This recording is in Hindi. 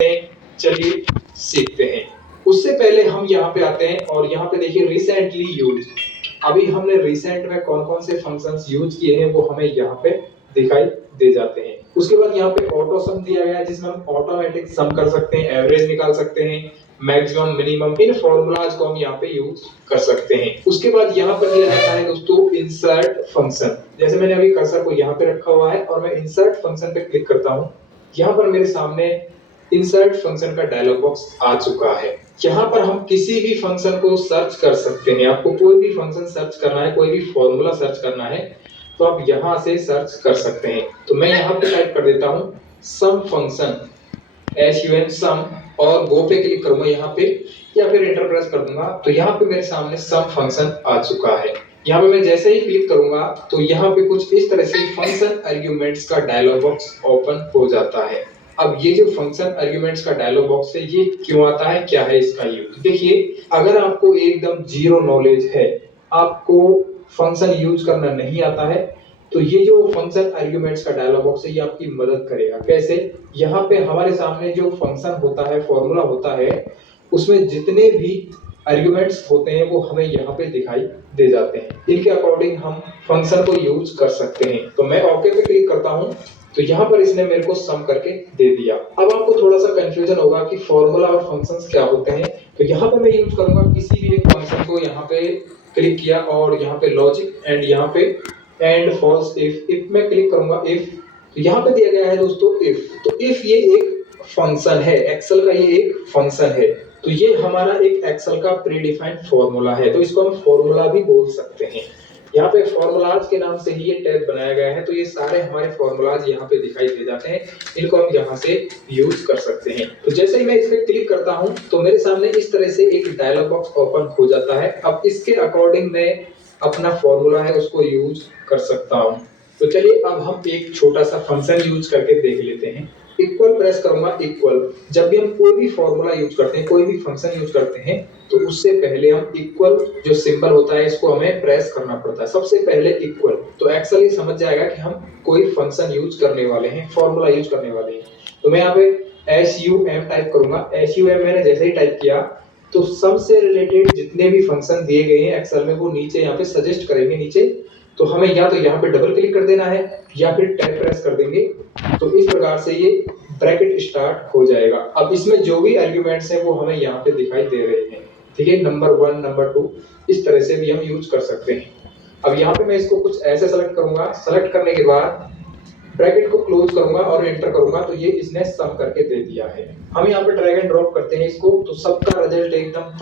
चलिए सीखते हैं। उससे पहले हम यहाँ पे आते हैं और यहाँ पे देखिए रिसेंटली यूज। अभी हमने रिसेंट में कौन-कौन से फंक्शंस यूज किए हैं वो हमें यहाँ पे दिखाई दे जाते हैं। उसके बाद यहाँ पे ऑटो सम दिया गया है जिसमें हम ऑटोमेटिक सम कर सकते हैं, एवरेज निकाल सकते हैं, मैक्सिमम मिनिमम इन फॉर्मूलाज को हम यहाँ पे यूज कर सकते हैं। उसके बाद यहाँ पर दिया जाता है दोस्तों इंसर्ट फंक्शन। जैसे मैंने अभी कर्सर को यहाँ पे रखा हुआ है और मैं इंसर्ट फंक्शन पे क्लिक करता हूँ। यहाँ पर मेरे सामने इंसर्ट फंक्शन का डायलॉग बॉक्स आ चुका है। यहाँ पर हम किसी भी फंक्शन को सर्च कर सकते हैं। आपको कोई भी फंक्शन सर्च करना है, कोई भी फॉर्मूला सर्च करना है तो आप यहाँ से सर्च कर सकते हैं। तो मैं यहाँ पे टाइप कर देता हूँ सम फंक्शन SUM सम और गो पे क्लिक करूंगा यहाँ पे या फिर एंटर प्रेस कर दूंगा तो यहाँ पे मेरे सामने सम फंक्शन आ चुका है। यहाँ पे मैं जैसे ही क्लिक करूंगा तो यहाँ पे कुछ इस तरह से फंक्शन आर्ग्यूमेंट्स का डायलॉग बॉक्स ओपन हो जाता है। अब ये जो फंक्शन आर्ग्यूमेंट्स का डायलॉग बॉक्स है ये क्यों आता है, क्या है इसका यूज? देखिए अगर आपको एकदम जीरो नॉलेज है, आपको फंक्शन यूज करना नहीं आता है तो ये जो फंक्शन आर्ग्यूमेंट्स का डायलॉग बॉक्स है ये आपकी मदद करेगा। कैसे? यहाँ पे हमारे सामने जो फंक्शन होता है, फॉर्मूला होता है, उसमें जितने भी आर्ग्यूमेंट्स होते हैं वो हमें यहाँ पे दिखाई दे जाते हैं। इनके अकॉर्डिंग हम फंक्शन को यूज कर सकते हैं। तो मैं ओके पे क्लिक करता हूँ तो यहाँ पर इसने मेरे को सम करके दे दिया। अब आपको थोड़ा सा कंफ्यूजन होगा कि फॉर्मूला और फंक्शंस क्या होते हैं। तो यहाँ पे मैं यूज करूंगा किसी भी एक फंक्शन को यहाँ पे क्लिक किया और यहाँ पे लॉजिक एंड यहाँ पे एंड फॉल्स इफ मैं क्लिक करूंगा इफ तो यहाँ पे दिया गया है दोस्तों इफ। तो इफ ये एक फंक्शन है, एक्सेल का ये एक फंक्शन है। तो ये हमारा एक एक्सेल का प्रीडिफाइंड फॉर्मूला है तो इसको हम फॉर्मूला भी बोल सकते हैं। यहाँ पे फॉर्मूलाज के नाम से ही ये टैब बनाया गया है तो ये सारे हमारे फॉर्मूलाज यहाँ पे दिखाई दे जाते हैं। इनको हम यहाँ से यूज कर सकते हैं। तो जैसे ही मैं इस पे क्लिक करता हूँ तो मेरे सामने इस तरह से एक डायलॉग बॉक्स ओपन हो जाता है। अब इसके अकॉर्डिंग मैं अपना फॉर्मूला है उसको यूज कर सकता हूँ। तो चलिए अब हम एक छोटा सा फंक्शन यूज करके देख लेते हैं। इक्वल प्रेस करूंगा इक्वल। जब भी हम कोई भी फॉर्मूला यूज करते हैं, कोई भी फंक्शन यूज करते हैं तो उससे पहले हम इक्वल जो सिंबल होता है इसको हमें प्रेस करना पड़ता है। सबसे पहले इक्वल। तो एक्सेल ये समझ जाएगा कि हम कोई फंक्शन यूज करने वाले हैं, फॉर्मूला यूज करने वाले हैं। तो मैं यहाँ पे SUM टाइप करूंगा। SUM मैंने जैसे ही टाइप किया तो सम से रिलेटेड जितने भी फंक्शन दिए गए हैं एक्सेल में वो नीचे यहाँ पे सजेस्ट करेंगे नीचे। तो हमें या तो यहाँ पे डबल क्लिक कर देना है या फिर टैब प्रेस कर देंगे। तो इस प्रकार से ये ब्रैकेट स्टार्ट हो जाएगा। अब इसमें जो भी आर्ग्यूमेंट्स हैं वो हमें यहाँ पे दिखाई दे रहे हैं। ठीक है, नंबर 1 नंबर 2 इस तरह से भी हम यूज कर सकते हैं। अब यहाँ पे मैं इसको कुछ ऐसे सेलेक्ट करूंगा। सेलेक्ट करने के बाद ब्रैकेट को क्लोज करूंगा और एंटर करूंगा तो ये इसने सम करके दे दिया है। हम यहाँ पे ड्रैग एंड ड्रॉप करते हैं इसको तो सबका रिजल्ट एकदम